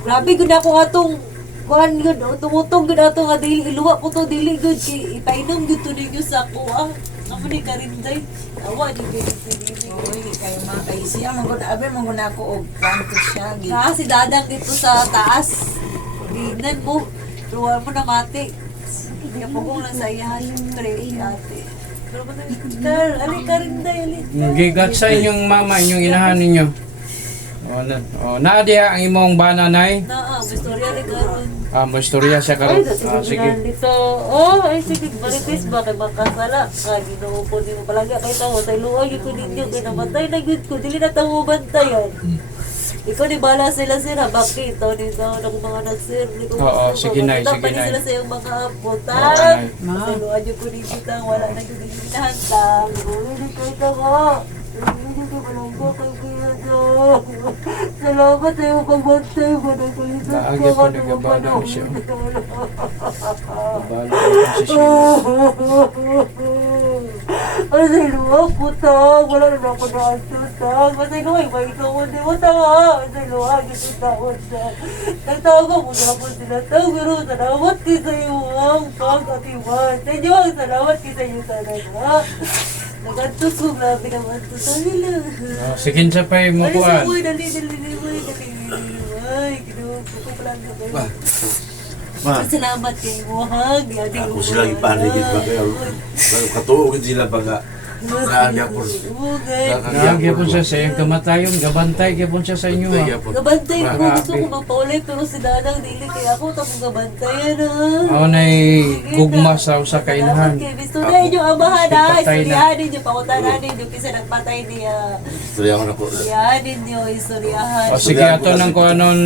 Grabe gud ako atong kuan gud tumutong gud ato nga dili iluwa ko to dili gud kay ipainom gud to ninyo sa ako ah. Amo ni karinday. Awa di gud Uy, kayo mga kaisiya, manggod abe, manggod ako og kwanto siya. ha si Dadang dito sa taas. Ginan mo. Luwa mo na mati. Kaya pugong lang sa iyahan yung tray ate. Pero mo na Carl, ali karinday ali. Gigat sa inyong mama, inyong inahan ninyo. Nadia ang imong bana nay. Naa, istorya rin karon. Mo istorya siya karon. Sige. Dito, oh, ay sige, marites ba kay makasala? Kay Ginoo ko di mo palagi kay tawo sa luoy gyud ko ninyo kay namatay na gyud ko dili na tawo bantayan. Ikaw ni bala sila bakit ito ni daw ng mga nagsir ni ko. Oo, sige, Nay, sige, Tapos Nay. sila sa iyong mga apotan. Nay. Sa luoy gyud ko ninyo tang wala na gyud ninyo hinahantang. Dili kay tawo. Dili kay balanggo kay kuya. Salamat sa iyong pagbantay mo na kulisan Naagya po nagabana ko siya. Nagabana ko si Sheila. Ay, luwa po tawag. Wala na ako na tawag. Masay ko ay maitawag. Di mo tawag. Ay, luwa. Gito tawag siya. Nagtawag mo na po sila tawag. Pero salamat ki sa iyo ang pag-atiwan. Sa inyo ang salamat ki sa iyo talaga. Nagantos ko. Grabe naman to sa nila. Sige sa pa mo Ay, kuan. sa uy. Dali. Ay, kinupo ko pala ang gabi. Ma, Salamat kay mo, hag. ako sila ipanigid ba kayo? Katuugin sila baga. Naagya po. Naagya po siya sa iyong kamatayon. Gabantay kaya po siya sa inyo. Gabantay ko, Grabe. gusto ko mapaulay pero si Dadang dili kay ako tapos gabantayan ha. Ako na'y gugma sa usa ka inahan. Gusto na inyo amahan ha. Ipatay na. Istoryahan ninyo, pakutanan ninyo kasi nagpatay niya. Istorya ko na po. Istoryahan ninyo, istoryahan. O sige ato nang kung anon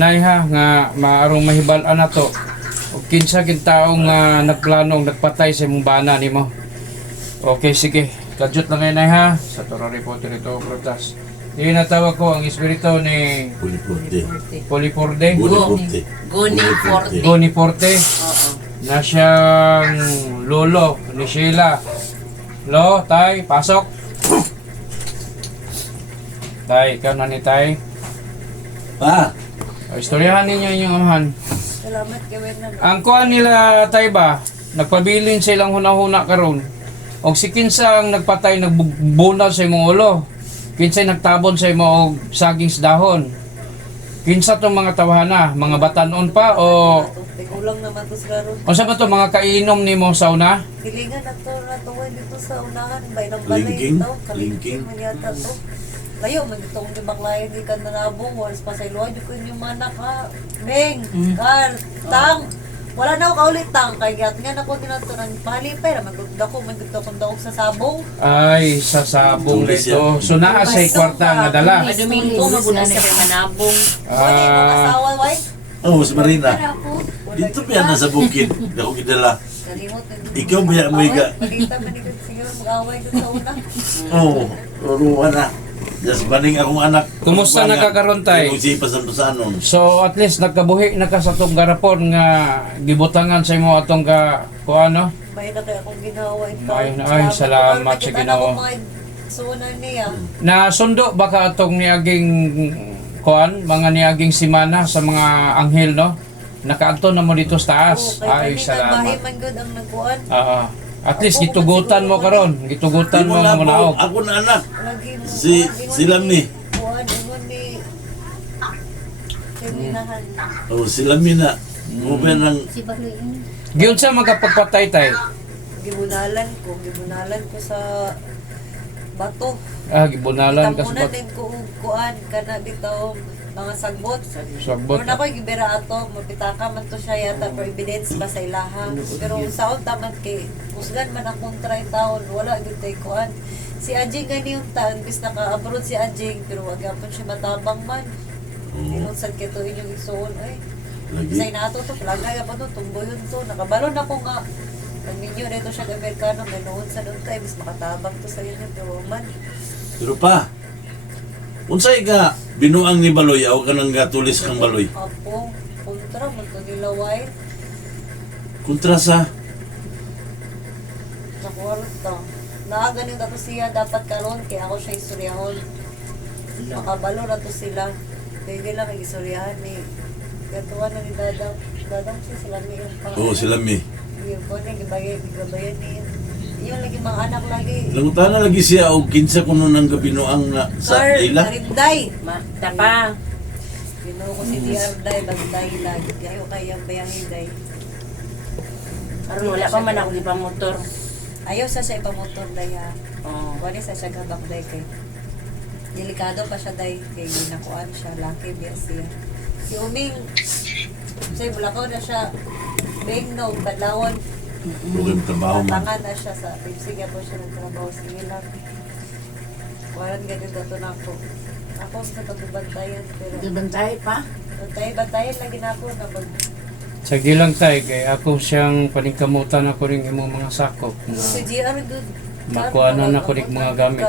nay ha nga maarong mahibal-an na to. O kinsa kin taong nagplanong nagpatay sa imong bana nimo. Okay sige. Kadyot lang ngayon nay ha sa Torare po dito Prutas. Tinatawag ko ang espiritu ni Pulipurte. Poliporde. Pulipurte. Guni Forte. Goni Porte Oo. na siyang lolo ni Sheila. Lo, tay, pasok. Tay, ikaw na ni tay. Pa! Istoryahan ninyo yung amahan. Salamat kay Wernan. Ang kuha nila tay ba, nagpabilin silang hunahuna karon. Og si kinsa ang nagpatay nagbunal sa imong ulo. Kinsa nagtabon sa imong saging sa dahon. Kinsa tong mga tawhana, mga batanon pa o Ulang naman to sa ron. sa ba to mga kainom nimo sa una? Kilingan na to dito sa unahan. Bay ng balay Linking? ito. Kalingking man yata to. Layo, magitong di baklayan di ka nanabong. Walas pa sa iluwa. Di ko yung manak ha. Beng, Carl, Tang. Wala na ako kaulit Tang. Kaya nga na ko tinatunan. Palipay. Magdagdag ko kung daog sa sabong. Ay, sa sabong Tulis nito. So naa sa kwarta nga dala. Ay, Domingo, maguna na kay manabong. Wala yung asawa, wife. Oh, si Marina. Dito pa yan nasa bukid. Ako kidala. Kalimot. Ikaw ba mo iga? Pagkita man ikot siguro mag-away doon sa una. Oo. Ruruan na. Just baning akong anak. Kumusta nakakaroon, tay? Kung si Pasandosanon. So at least nagkabuhi na ka sa tong garapon nga gibutangan sa imo atong ka kuano. May na kaya akong ginawa ito. Ay, salamat sa Ginoo. Sunan niya. Na sundo baka atong niaging kuan mga niaging simana sa mga anghel no. Nakaadto na mo dito sa taas. Ay, salamat. Bahay man good ang nagkuhan. At least gitugutan mo karon, gitugutan mo nga munaog. Ako na anak. Lagi mo. Sila ni. Kuhan, ingon ni. Kiminahan. Oh, sila mina. Mo ba nang Giyon sa magapagpatay tay. Gibunalan ko sa bato. Gibunalan ka sa Tamunan din ko kuhan kana dito mga sagbot. sagbot. Muna ko gibera ato, mapitaka man to siya yata for evidence ba sa ilaha. Pero saon taman kay usgan man akong 30 taon, wala gyud tay kuan. Si Ajing gani yung tan, bis naka-abroad si Ajing, pero wag gyapon siya matabang man. Dinong sad kay to inyong isuon ay. Say lagi. na ato to, plaga pa to, tumboyon to. Nakabalon ako nga. Ang ninyo dito siya Amerikano, ganoon sa doon tayo, bis makatabang to sa inyo, pero man. Pero pa. Unsay ka binuang ni Baloy aw kanang gatulis kang Baloy. Apo, kontra man to nila white. Kontra sa Sa kwarta. Nakagaling na to siya dapat karon kaya ako siya isuryahon. Makabalo na to sila. Pwede lang isuryahan ni Katuwa na ni Dadang. Dadang siya sila may yung pa. Oo, sila mi. Yung po niya, gibayan niya. Yun lagi mga anak lagi. Langutan na lagi siya o kinsa kuno nang gabinuang nga sa Sir, ila. Marinday. Tapa. Binuo ko si Diarday, bagday lagi. Kaya kayang bayang Day. Aron wala pa man ako di pa motor. Ayaw sa siya ipamotor day ha. Oh. Wala sa siya gabak day kay. Delikado pa siya day kay ginakuan siya. Laki biya siya. Si Uming, say Bulacau na siya. Bing no, Badlawon. Bukay trabaho man. Tatangan na siya sa Pipsiga po siya nagtrabaho sa ilang. Waran ganito to na ako. Ako sa pagbabantayan pero Dibantay pa. bantayan lagi na ako na pag Sa gilang tay kay ako siyang paningkamutan ako ning imong mga sakop si nga GR good. makuha na ko ning mga gamit.